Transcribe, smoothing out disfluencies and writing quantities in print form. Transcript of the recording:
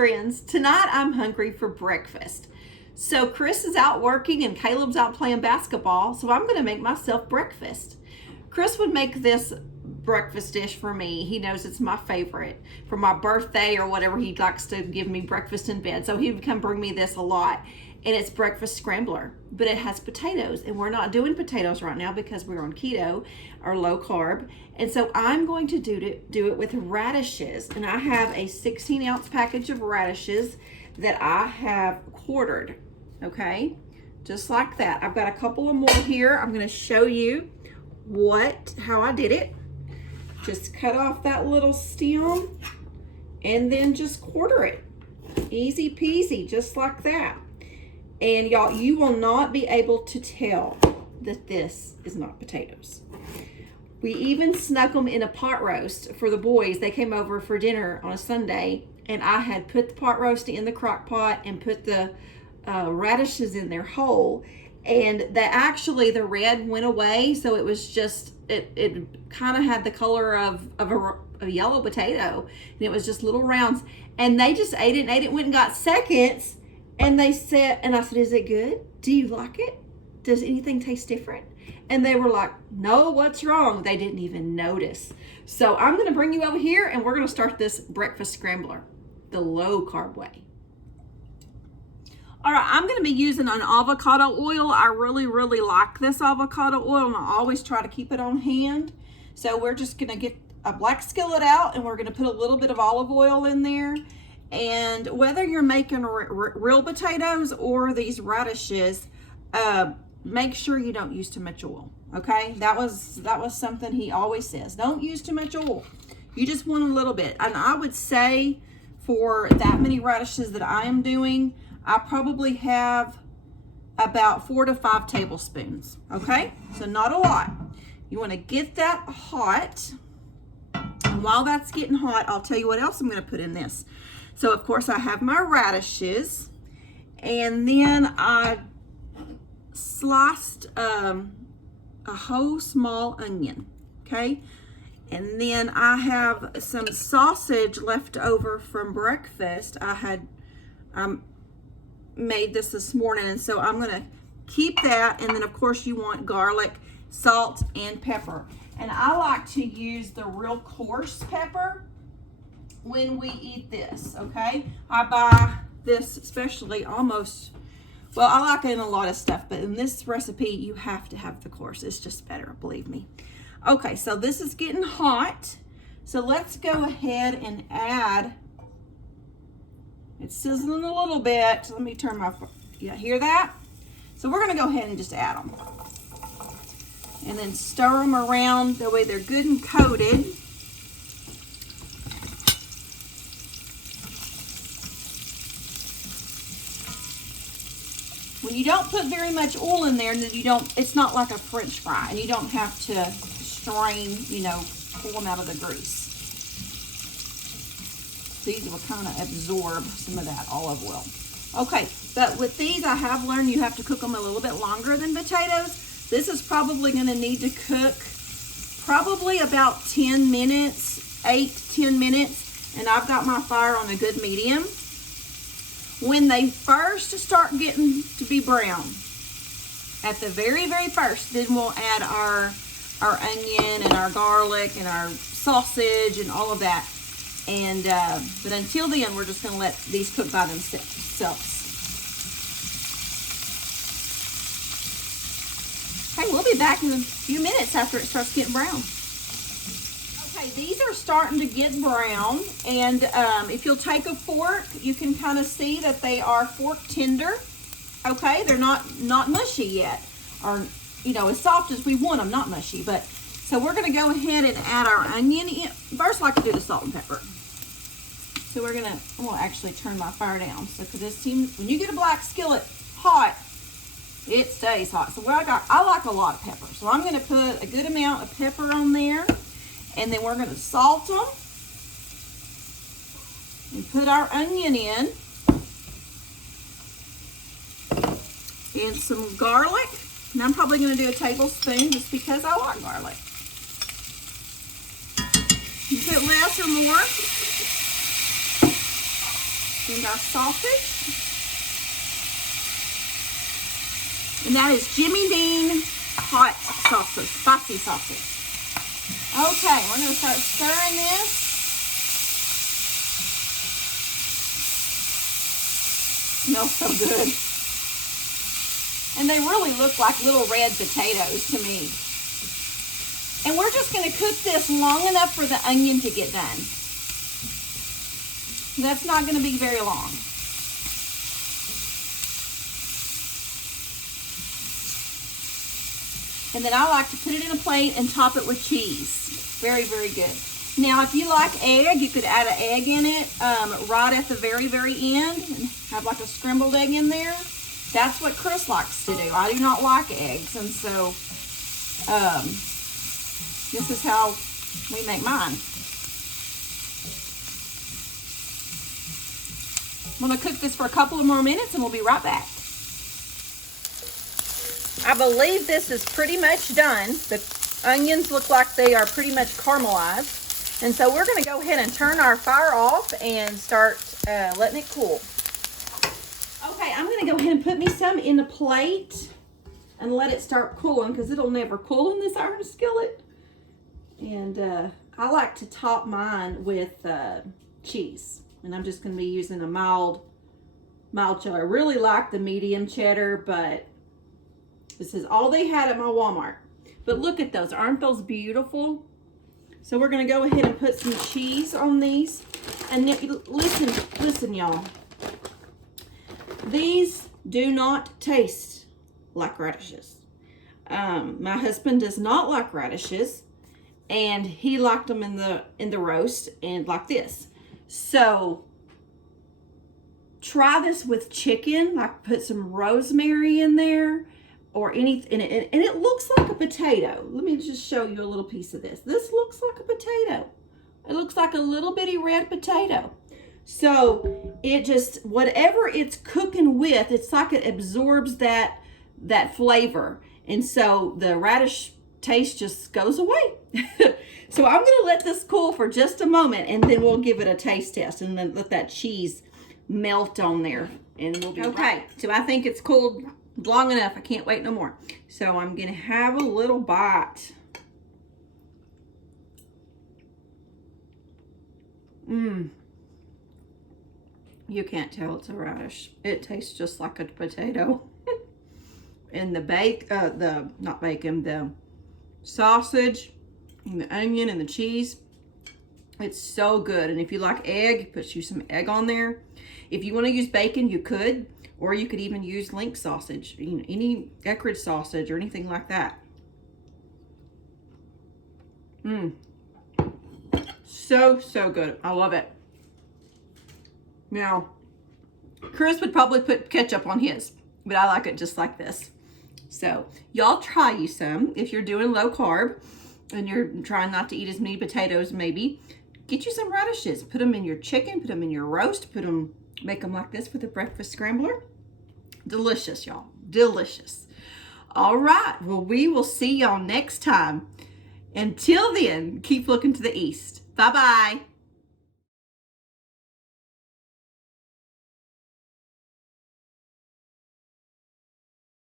friends. Tonight I'm hungry for breakfast. So Chris is out working and Caleb's out playing basketball, so I'm gonna make myself breakfast. Chris would make this breakfast dish for me. He knows it's my favorite. For my birthday or whatever, he likes to give me breakfast in bed. So he would come bring me this a lot. And it's breakfast scrambler, but it has potatoes. And we're not doing potatoes right now because we're on keto or low carb. And so I'm going to do it with radishes. And I have a 16-ounce package of radishes that I have quartered, okay? Just like that. I've got a couple of more here. I'm gonna show you how I did it. Just cut off that little stem and then just quarter it. Easy peasy, just like that. And y'all, you will not be able to tell that this is not potatoes. We even snuck them in a pot roast for the boys. They came over for dinner on a Sunday, and I had put the pot roast in the crock pot and put the radishes in there whole. And the red went away, so it was just, it kind of had the color of a yellow potato, and it was just little rounds. And they just ate it, went and got seconds, and they said, and I said, is it good? Do you like it? Does anything taste different? And they were like, no, what's wrong? They didn't even notice. So I'm gonna bring you over here and we're gonna start this breakfast scrambler, the low carb way. All right, I'm gonna be using an avocado oil. I really, really like this avocado oil, and I always try to keep it on hand. So we're just gonna get a black skillet out, and we're gonna put a little bit of olive oil in there. And whether you're making real potatoes or these radishes, make sure you don't use too much oil, okay? That was something he always says. Don't use too much oil. You just want a little bit. And I would say for that many radishes that I am doing, I probably have about 4 to 5 tablespoons, okay? So not a lot. You want to get that hot. And while that's getting hot, I'll tell you what else I'm going to put in this. So of course I have my radishes, and then I sliced a whole small onion, okay? And then I have some sausage left over from breakfast. I made this morning, and so I'm gonna keep that. And then of course you want garlic, salt, and pepper. And I like to use the real coarse pepper when we eat this, okay? I buy this especially almost, well, I like it in a lot of stuff, but in this recipe, you have to have the coarse. It's just better, believe me. Okay, so this is getting hot. So let's go ahead and add, it's sizzling a little bit. Let me turn my, you hear that? So we're gonna go ahead and just add them. And then stir them around, that way they're good and coated. When you don't put very much oil in there, then it's not like a French fry, and you don't have to strain, pull them out of the grease. These will kind of absorb some of that olive oil. Okay, but with these, I have learned you have to cook them a little bit longer than potatoes. This is probably going to need to cook probably about 10 minutes, 8 to 10 minutes, and I've got my fire on a good medium. When they first start getting to be brown, at the very, very first, then we'll add our onion and our garlic and our sausage and all of that. And but until then, we're just going to let these cook by themselves. Okay, we'll be back in a few minutes after it starts getting brown. Okay, these are starting to get brown, and if you'll take a fork, you can kind of see that they are fork tender. Okay, they're not mushy yet, or as soft as we want them, not mushy. But so we're going to go ahead and add our onion in. First, I like to do the salt and pepper. So I'm gonna actually turn my fire down. So because this seems, when you get a black skillet hot, it stays hot. So I like a lot of pepper. So I'm going to put a good amount of pepper on there. And then we're going to salt them and put our onion in, and some garlic. And I'm probably going to do a tablespoon just because I like garlic. You put less or more. and our sausage. And that is Jimmy Dean hot sausage, spicy sausage. Okay, we're going to start stirring this. Smells so good. And they really look like little red potatoes to me. And we're just going to cook this long enough for the onion to get done. That's not going to be very long. And then I like to put it in a plate and top it with cheese. Very, very good. Now, if you like egg, you could add an egg in it right at the very, very end and have like a scrambled egg in there. That's what Chris likes to do. I do not like eggs, and so this is how we make mine. I'm going to cook this for a couple of more minutes and we'll be right back. I believe this is pretty much done. The onions look like they are pretty much caramelized. And so we're going to go ahead and turn our fire off and start letting it cool. Okay, I'm going to go ahead and put me some in the plate and let it start cooling because it'll never cool in this iron skillet. And I like to top mine with cheese. And I'm just going to be using a mild cheddar. I really like the medium cheddar, but this is all they had at my Walmart. But look at those. Aren't those beautiful? So we're going to go ahead and put some cheese on these. And listen, y'all. These do not taste like radishes. My husband does not like radishes. And he liked them in the roast and like this. So try this with chicken. Like put some rosemary in there or anything. And it looks like a potato. Let me just show you a little piece of this. This looks like a potato. It looks like a little bitty red potato. So it just, whatever it's cooking with, it's like it absorbs that flavor. And so the radish taste just goes away. So I'm going to let this cool for just a moment and then we'll give it a taste test and then let that cheese melt on there and we'll be okay. So I think it's cooled long enough. I can't wait no more. So I'm going to have a little bite. You can't tell it's a radish. It tastes just like a potato. And the sausage and the onion and the cheese, it's so good. And if you like egg, put you some egg on there. If you want to use bacon, you could, or you could even use link sausage, any Eckrich sausage or anything like that. So good. I love it. Now, Chris would probably put ketchup on his, but I like it just like this. So y'all try you some. If you're doing low carb and you're trying not to eat as many potatoes, maybe get you some radishes. Put them in your chicken, put them in your roast, make them like this with a breakfast scrambler. Delicious, y'all. Delicious. All right. Well, we will see y'all next time. Until then, keep looking to the east. Bye-bye.